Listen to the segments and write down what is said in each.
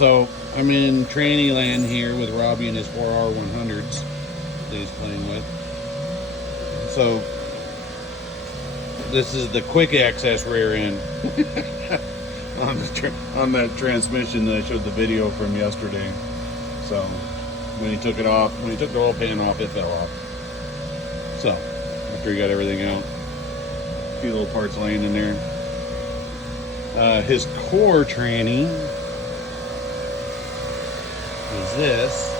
So I'm in tranny land here with Robbie and his 4R100s that he's playing with. So this is the quick access rear end on that transmission that I showed the video from yesterday. So when he took it off, when he took the oil pan off, it fell off. So after he got everything out, a few little parts laying in there. His core tranny is this.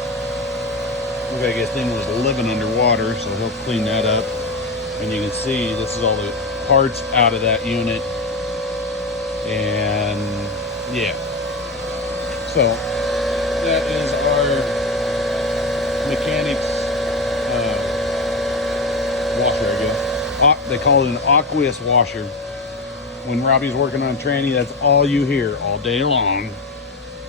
Looks like his thing was living underwater, so he'll clean that up. And you can see this is all the parts out of that unit. And yeah, so that is our mechanics washer, I guess. They call it an aqueous washer. When Robbie's working on tranny, that's all you hear all day long.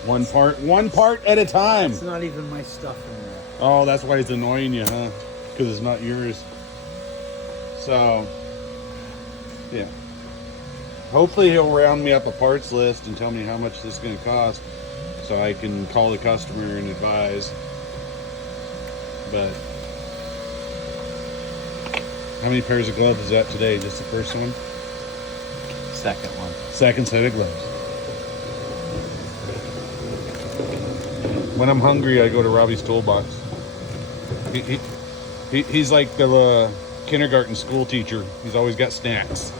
One part at a time. It's not even my stuff anymore. Oh, that's why it's annoying you, huh? Because it's not yours. So, yeah. Hopefully he'll round me up a parts list and tell me how much this is going to cost so I can call the customer and advise. But how many pairs of gloves is that today? Just the first one? Second one. Second set of gloves. When I'm hungry, I go to Robbie's Toolbox. He's like the kindergarten school teacher. He's always got snacks.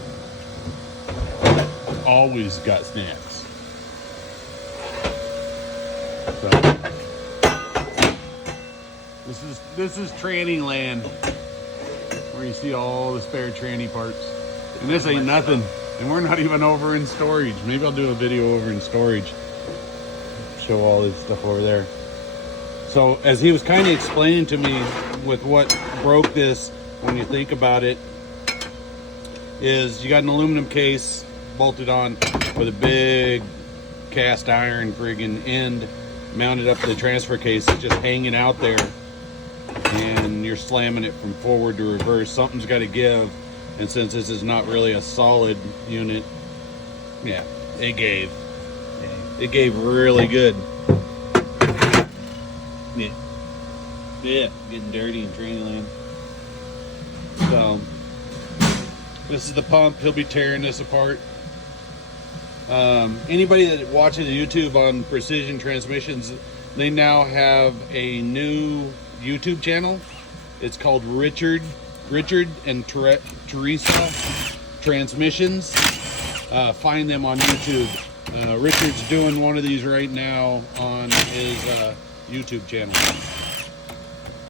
Always got snacks. So this is tranny land, where you see all the spare tranny parts. And this ain't nothing. And we're not even over in storage. Maybe I'll do a video over in storage. Show all this stuff over there. So as he was kind of explaining to me with what broke this, when you think about it, is you got an aluminum case bolted on with a big cast iron friggin' end mounted up to the transfer case. It's just hanging out there, and you're slamming it from forward to reverse. Something's got to give. And since this is not really a solid unit, yeah, it gave. It gave really good. Yeah, getting dirty in tranny land. So, this is the pump. He'll be tearing this apart. Anybody that watches YouTube on Precision Transmissions, they now have a new YouTube channel. It's called Richard and Teresa Transmissions. Find them on YouTube. Richard's doing one of these right now on his YouTube channel.